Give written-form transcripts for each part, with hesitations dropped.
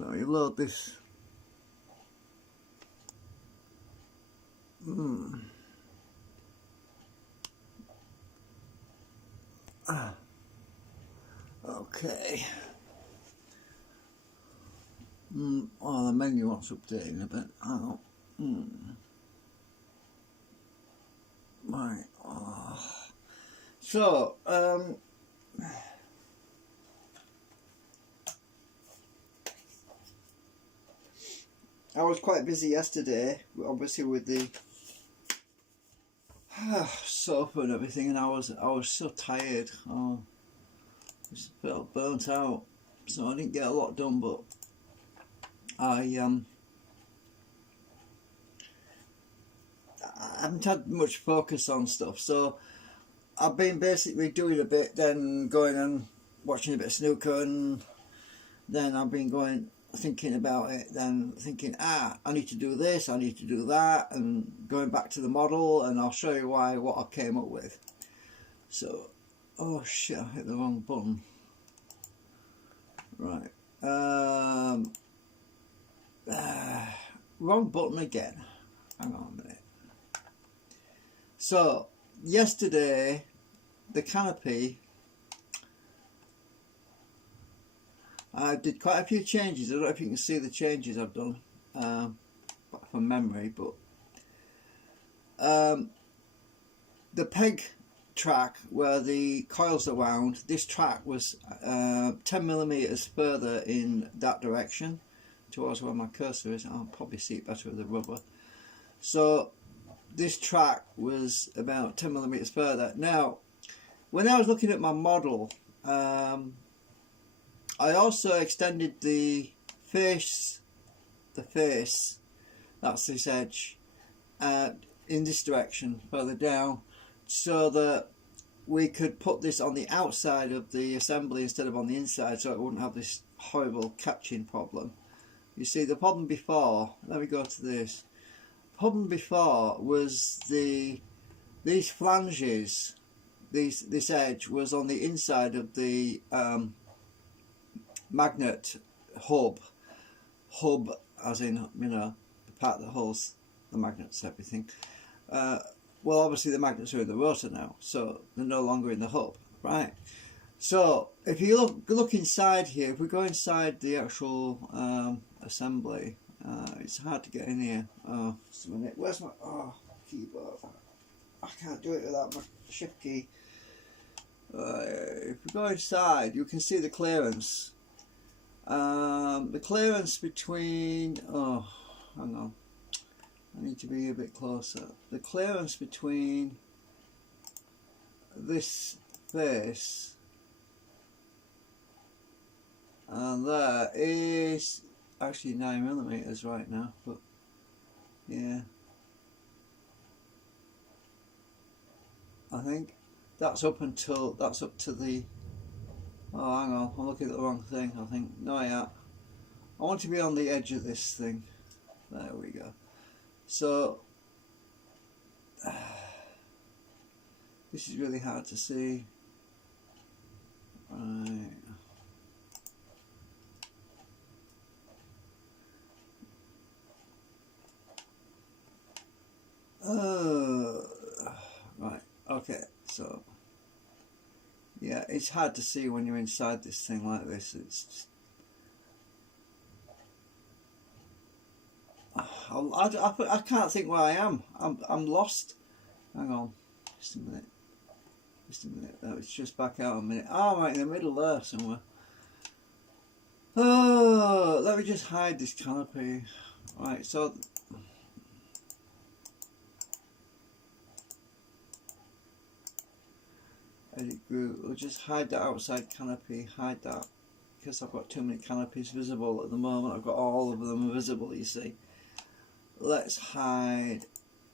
Let me load this. Okay. Oh, the menu wants updating a bit. Oh. Right. Oh. So, I was quite busy yesterday, obviously with the sofa and everything, and I was so tired. Oh, just felt burnt out, so I didn't get a lot done. But I haven't had much focus on stuff, so I've been basically doing a bit, then going and watching a bit of snooker, and then I've been going thinking about it, then thinking, I need to do this, I need to do that, and going back to the model, and I'll show you what I came up with. So, oh shit, I hit the wrong button. Right. Wrong button again. Hang on a minute. So, yesterday, the canopy, I did quite a few changes. I don't know if you can see the changes I've done from memory, but the peg track where the coils are wound, this track was 10mm further in that direction towards where my cursor is. I'll probably see it better with the rubber. So this track was about 10mm further. Now, when I was looking at my model, I also extended the face, that's this edge, in this direction, further down, so that we could put this on the outside of the assembly instead of on the inside, so it wouldn't have this horrible catching problem. You see, the problem before, let me go to this. The problem before was these flanges, this edge was on the inside of the magnet hub as in, you know, the part that holds the magnets, everything. Well, obviously the magnets are in the rotor now, so they're no longer in the hub, right? So if you look inside here, if we go inside the actual assembly, it's hard to get in here. Oh, just a minute. Where's my keyboard? I can't do it without my shift key. If we go inside, you can see the clearance. The clearance between, hang on, I need to be a bit closer. The clearance between this face and there is actually 9mm right now, but yeah, I think that's up to the, oh hang on, I'm looking at the wrong thing, I think. No, yeah, I want to be on the edge of this thing. There we go. So this is really hard to see. Right. Right, okay, so yeah, it's hard to see when you're inside this thing like this. It's just, I can't think where I am. I'm lost. Hang on, just a minute. That was just back out a minute. Oh, I'm right in the middle there somewhere. Oh, let me just hide this canopy. Right, so edit group. We'll just hide that outside canopy. Hide that because I've got too many canopies visible at the moment. I've got all of them visible. You see. Let's hide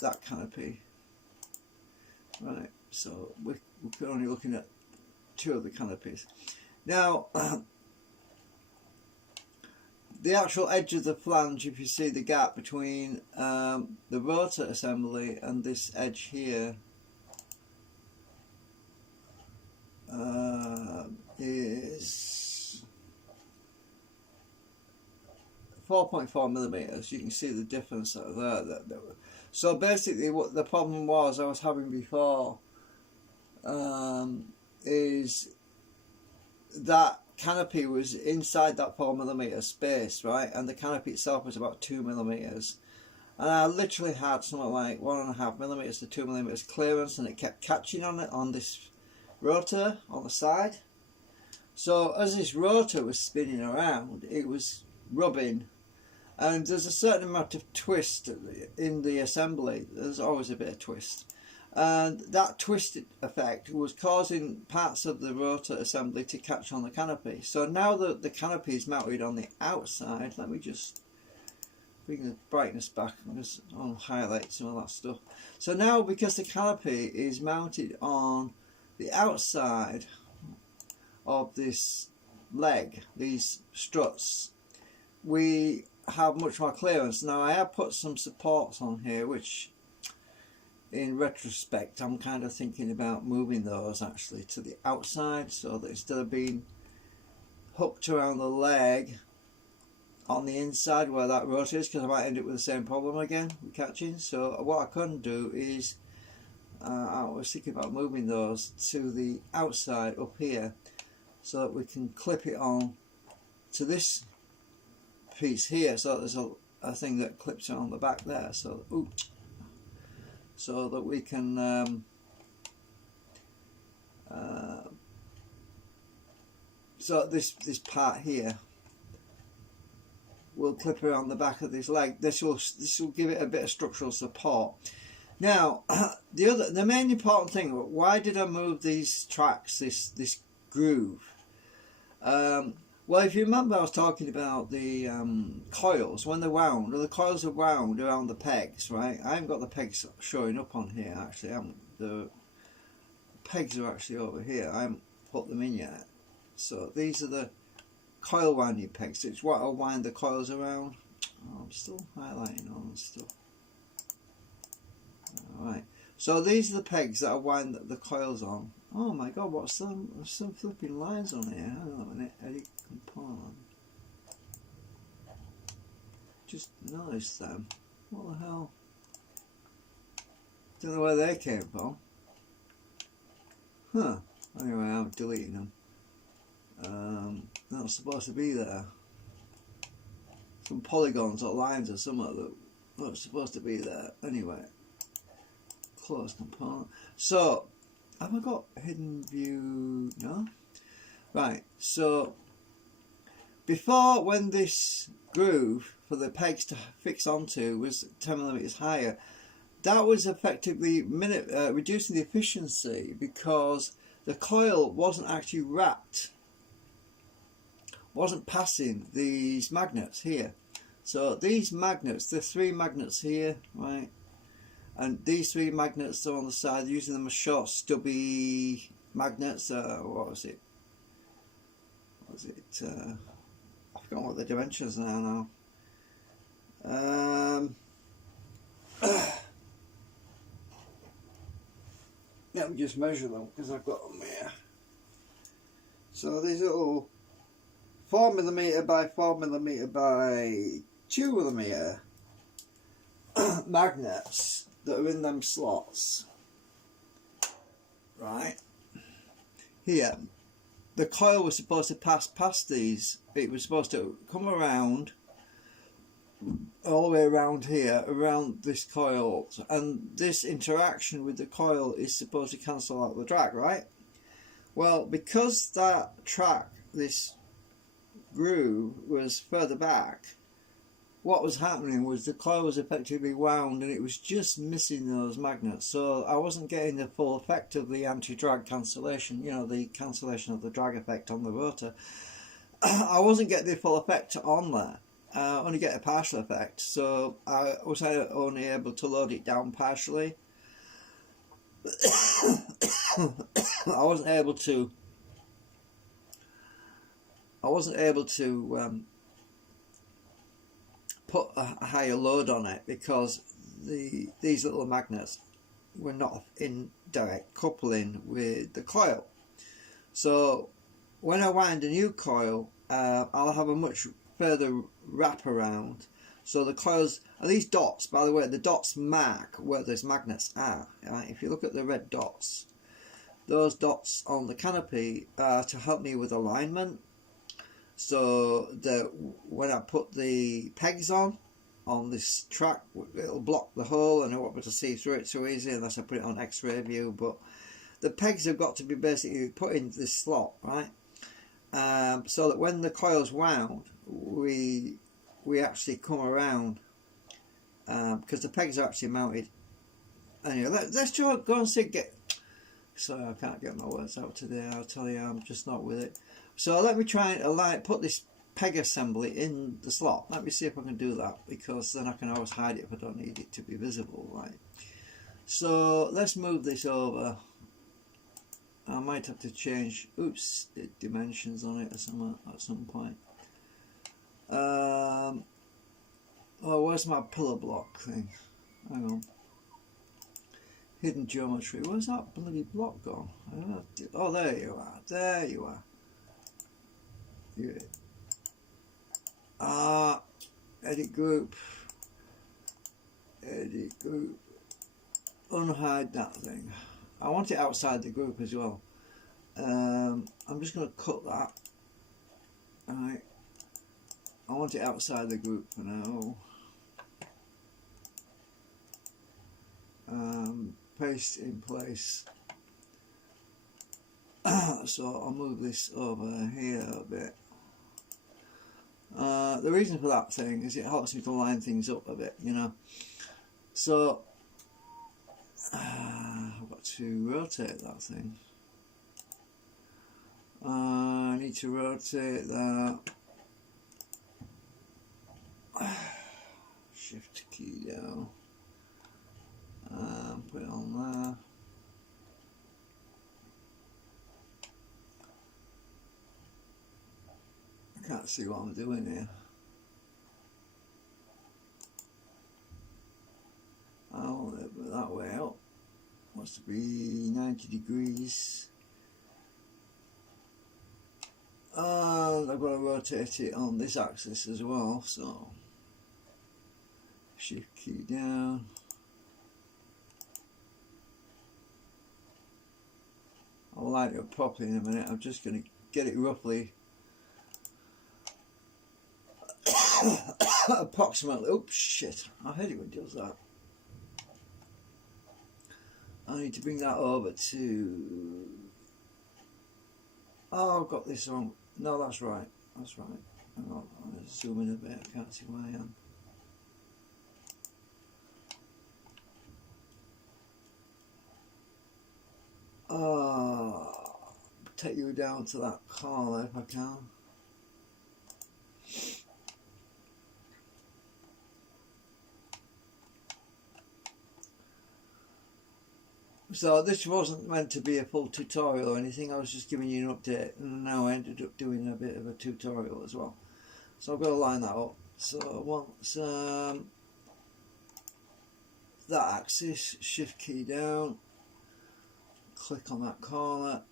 that canopy. Right, so we're only looking at 2 of the canopies. Now, the actual edge of the flange, if you see the gap between the rotor assembly and this edge here, is 4.4 millimeters. You can see the difference there. So basically, what the problem was I was having before is that canopy was inside that 4 millimeter space, right? And the canopy itself was about 2 millimeters. And I literally had something like 1.5 millimeters to 2 millimeters clearance, and it kept catching on it on this rotor on the side. So as this rotor was spinning around, it was rubbing, and there's a certain amount of twist in the assembly. There's always a bit of twist, and that twist effect was causing parts of the rotor assembly to catch on the canopy. So now that the canopy is mounted on the outside, let me just bring the brightness back because I'll highlight some of that stuff. So now, because the canopy is mounted on the outside of this leg, these struts, we have much more clearance. Now I have put some supports on here, which in retrospect I'm kind of thinking about moving those actually to the outside, so that instead of being hooked around the leg on the inside where that rotor is, because I might end up with the same problem again with catching. So what I couldn't do is I was thinking about moving those to the outside up here, so that we can clip it on to this piece here. So there's a thing that clips on the back there, so that we can so this part here will clip around the back of this leg. This will give it a bit of structural support. Now the main important thing, why did I move these tracks, this groove? Well, if you remember, I was talking about the coils when they're wound. Well, the coils are wound around the pegs, right? I haven't got the pegs showing up on here actually. The pegs are actually over here. I haven't put them in yet. So these are the coil winding pegs. It's what I'll wind the coils around. Oh, I'm still highlighting on stuff. Alright, so these are the pegs that I wind the coils on. Oh my god, what's some flipping lines on here? Hang on a minute, edit component. Just noticed them. What the hell? Don't know where they came from. Huh. Anyway, I'm deleting them. Not supposed to be there. Some polygons or lines or something that weren't supposed to be there. Anyway. Close component. So, have I got hidden view? No? Right, so before, when this groove for the pegs to fix onto was 10 millimeters higher, that was effectively reducing the efficiency, because the coil wasn't actually wrapped, wasn't passing these magnets here. So these magnets, the 3 magnets here, right, and these 3 magnets are on the side, using them as short stubby magnets. What was it? I forgot what the dimensions are now. Let me just measure them, because I've got them here. So these little 4mm by 4mm by 2mm magnets that are in them slots, right here. The coil was supposed to pass past these. It was supposed to come around all the way around here, around this coil, and this interaction with the coil is supposed to cancel out the drag, right? Well, because that track, this groove, was further back, what was happening was the coil was effectively wound and it was just missing those magnets. So I wasn't getting the full effect of the anti-drag cancellation, you know, the cancellation of the drag effect on the rotor. I wasn't getting the full effect on that. Only get a partial effect. So I was only able to load it down partially. I wasn't able to put a higher load on it, because these little magnets were not in direct coupling with the coil. So when I wind a new coil, I'll have a much further wrap around. So the coils, and these dots, by the way, the dots mark where those magnets are. Right? If you look at the red dots, those dots on the canopy are to help me with alignment. So that when I put the pegs on this track, it'll block the hole and I won't be able to see through it so easy unless I put it on X-ray view. But the pegs have got to be basically put in this slot, right? So that when the coil's wound, we actually come around, because the pegs are actually mounted. Anyway, let's try go and see. Sorry, I can't get my words out today. I'll tell you, I'm just not with it. So let me try and put this peg assembly in the slot. Let me see if I can do that, because then I can always hide it if I don't need it to be visible, right? So let's move this over. I might have to change, the dimensions on it at some point. Oh, where's my pillar block thing? Hang on. Hidden geometry. Where's that bloody block gone? Oh, there you are. There you are. Edit group. Edit group. Unhide that thing. I want it outside the group as well. I'm just going to cut that. Alright. I want it outside the group for now. Paste in place. So I'll move this over here a bit. The reason for that thing is it helps me to line things up a bit, you know. So I've got to rotate that thing. I need to rotate that. Shift key down. Put it on there. I can't see what I'm doing here. I'll put it that way up. Wants to be 90 degrees. And I've got to rotate it on this axis as well, so shift key down. I'll line it up properly in a minute. I'm just going to get it roughly approximately. Oops, shit, I hate it when it does that. I need to bring that over to... Oh, I've got this wrong. No, that's right. That's right. Hang on, I'm going to zoom in a bit. I can't see where I am. Take you down to that corner if I can. So this wasn't meant to be a full tutorial or anything, I was just giving you an update, and now I ended up doing a bit of a tutorial as well. So I've got to line that up. So once that axis, shift key down, click on that corner,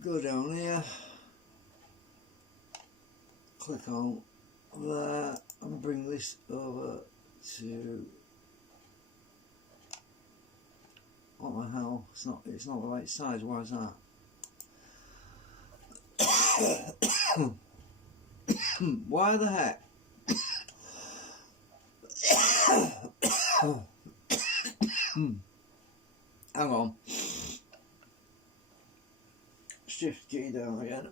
go down here, click on there, and bring this over to... What the hell? It's not the right size. Why is that? Why the heck? Hang on. Shift key down again.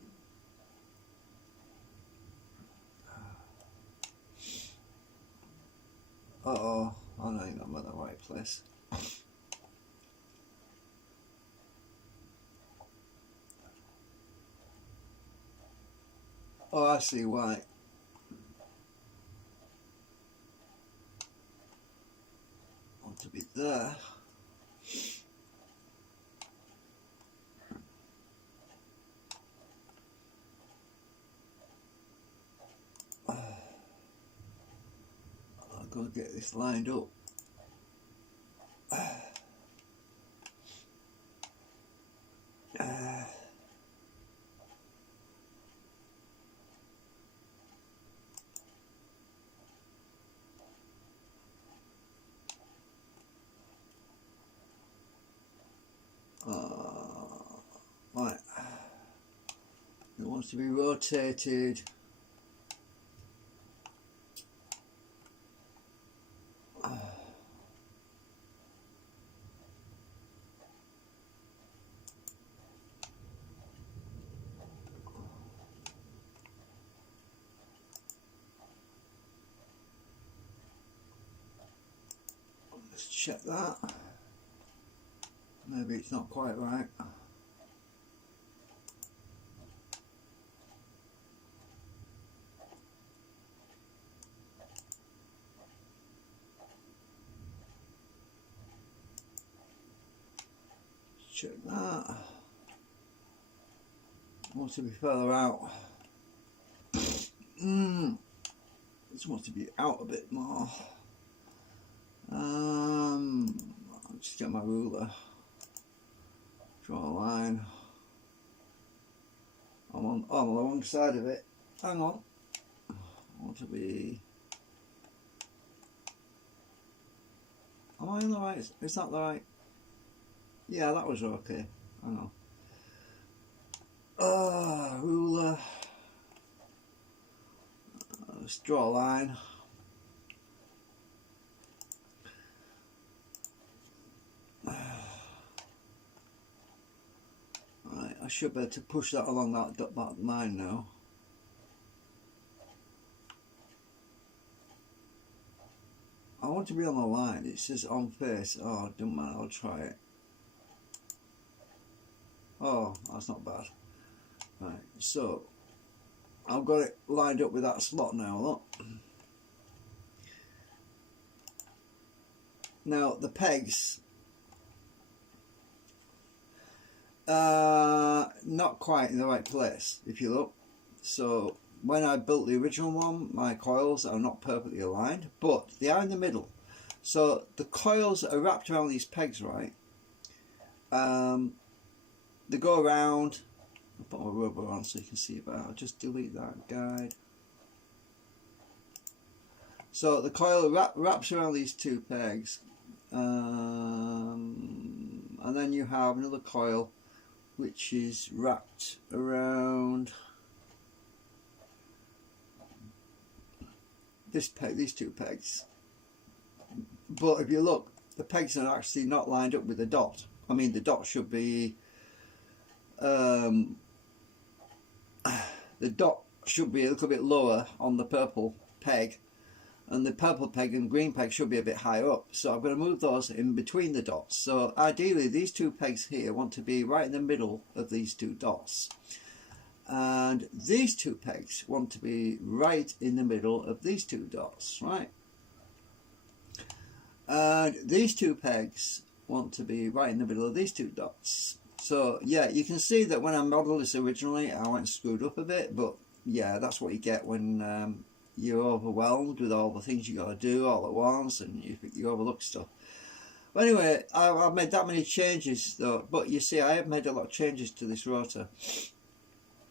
Uh-oh, I don't think I'm in the right place. Oh, I see why. Want to be there. I've got to get this lined up. wants to be rotated. Let's check that. Maybe it's not quite right. Check that. I want to be further out. This wants to be out a bit more. I'll just get my ruler. Draw a line. I'm on the wrong side of it. Hang on. I want to be. Am I in the right? Is that the right? Yeah, that was okay. Hang on. Ruler. Let's draw a line. Right, I should be able to push that along that line now. I want to be on the line. It says on face. Oh, don't mind. I'll try it. Oh, that's not bad. Right, so I've got it lined up with that slot now. Look. Now the pegs, not quite in the right place if you look. So when I built the original one, my coils are not perfectly aligned, but they are in the middle. So the coils are wrapped around these pegs, right? They go around. I'll put my rubber on so you can see it better. I'll just delete that guide. So the coil wraps around these two pegs, and then you have another coil which is wrapped around this peg, these two pegs. But if you look, the pegs are actually not lined up with the dot. I mean, the dot should be the dot should be a little bit lower on the purple peg, and the purple peg and green peg should be a bit higher up. So I'm going to move those in between the dots. So ideally these two pegs here want to be right in the middle of these two dots, and these two pegs want to be right in the middle of these two dots, right? And these two pegs want to be right in the middle of these two dots. So yeah, you can see that when I modelled this originally, I went screwed up a bit, but yeah, that's what you get when you're overwhelmed with all the things you got to do all at once, and you overlook stuff. But anyway, I've made that many changes though. But you see, I have made a lot of changes to this rotor.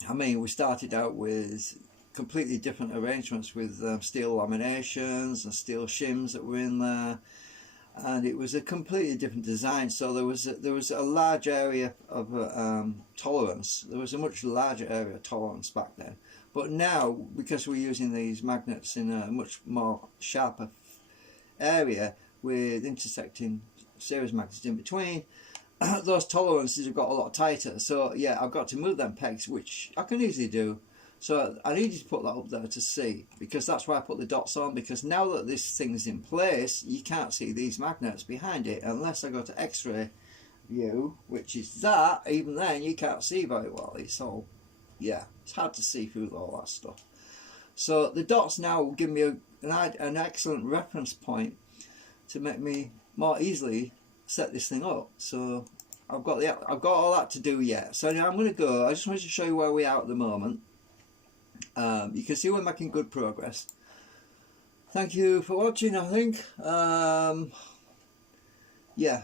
I mean, we started out with completely different arrangements with steel laminations and steel shims that were in there. And it was a completely different design. So there was a large area of tolerance. There was a much larger area of tolerance back then. But now, because we're using these magnets in a much more sharper area with intersecting series magnets in between, those tolerances have got a lot tighter. So yeah, I've got to move them pegs, which I can easily do. So I needed to put that up there to see, because that's why I put the dots on, because now that this thing's in place, you can't see these magnets behind it unless I go to X-ray view, which is that. Even then you can't see very well. It's all, yeah, it's hard to see through all that stuff. So the dots now will give me an excellent reference point to make me more easily set this thing up. So I've got all that to do yet. So now I'm going to go. I just wanted to show you where we are at the moment. You can see we're making good progress. Thank you for watching, I think. Yeah,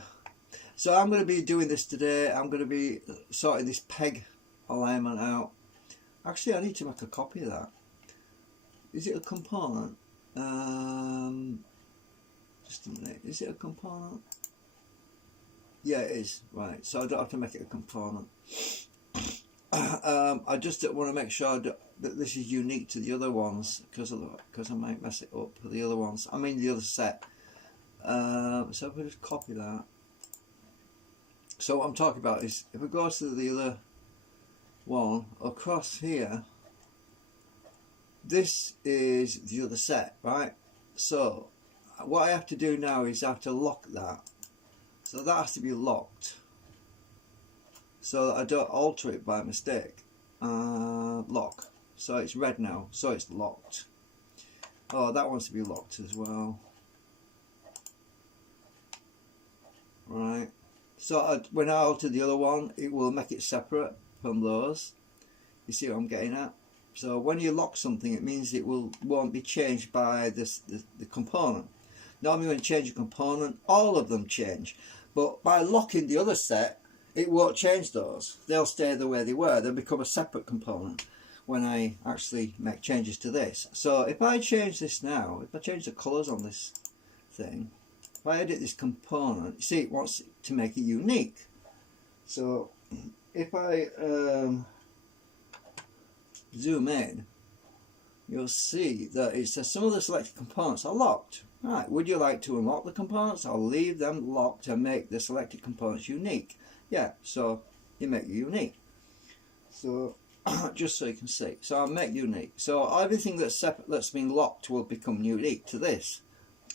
so I'm going to be doing this today. I'm going to be sorting this peg alignment out. Actually, I need to make a copy of that. Is it a component? Just a minute. Is it a component? Yeah, it is. Right, so I don't have to make it a component. I just want to make sure that this is unique to the other ones, because I might mess it up for the other ones. I mean the other set. So if we just copy that. So what I'm talking about is, if we go to the other one across here, this is the other set, right? So what I have to do now is I have to lock that. So that has to be locked, so that I don't alter it by mistake. Lock. So it's red now, so it's locked. Oh, that wants to be locked as well. Right. So when I alter the other one, it will make it separate from those. You see what I'm getting at? So when you lock something, it means it won't be changed by the component. Normally when you change a component, all of them change. But by locking the other set, it won't change those. They'll stay the way they were. They'll become a separate component when I actually make changes to this. So if I change this now, if I change the colours on this thing, if I edit this component, you see it wants to make it unique. So if I zoom in, you'll see that it says some of the selected components are locked. Right, would you like to unlock the components or leave them locked and make the selected components unique? Yeah, so you make it unique. So just so you can see. So I'll make unique. So everything that's separate, that's been locked, will become unique to this.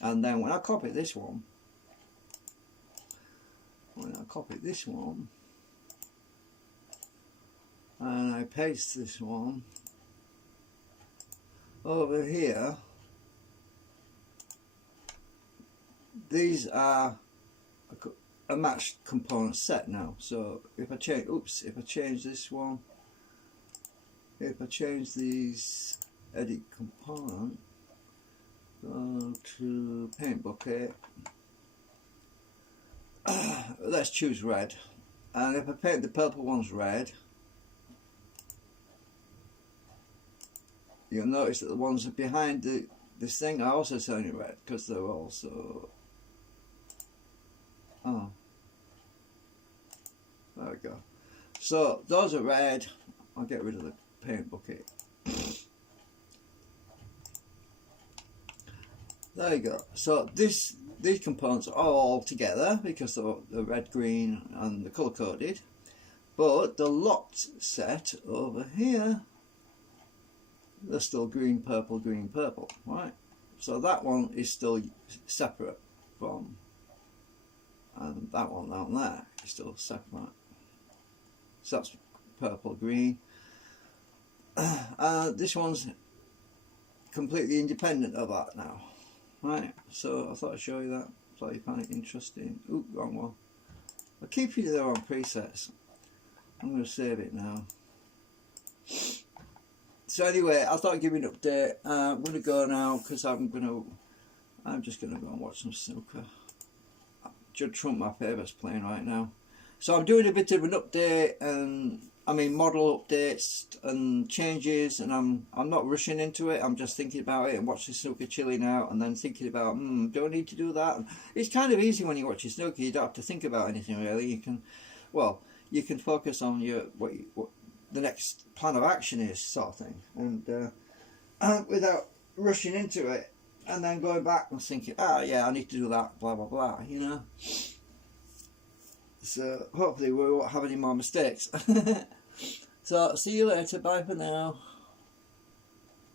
And then when I copy this one, and I paste this one over here, these are a matched component set now. So if I change, if I change this one, if I change these edit component, go to paint bucket, let's choose red, and if I paint the purple ones red, you'll notice that the ones behind this thing are also turning red, because they're also, oh, there we go. So those are red. I'll get rid of the paint bucket. There you go. So these components are all together because they're red, green and the colour coded, but the locked set over here, they're still green, purple, right? So that one is still separate from, and that one down there is still separate. So that's purple, green. This one's completely independent of that now. Right, so I thought I'd show you that. Thought you find it interesting. Oop, wrong one. I'll keep you there on presets. I'm going to save it now. So anyway, I thought I'd give you an update. I'm going to go now because I'm just going to go and watch some snooker. Judd Trump, my favourite's playing right now. So I'm doing a bit of an update, and I mean model updates and changes, and I'm not rushing into it. I'm just thinking about it and watching snooker chilling out, and then thinking about, do I need to do that? And it's kind of easy when you're watching snooker. You don't have to think about anything really. You can, well, you can focus on what the next plan of action is, sort of thing, and without rushing into it, and then going back and thinking, yeah, I need to do that, blah blah blah, you know. So hopefully we won't have any more mistakes. So see you later, bye for now.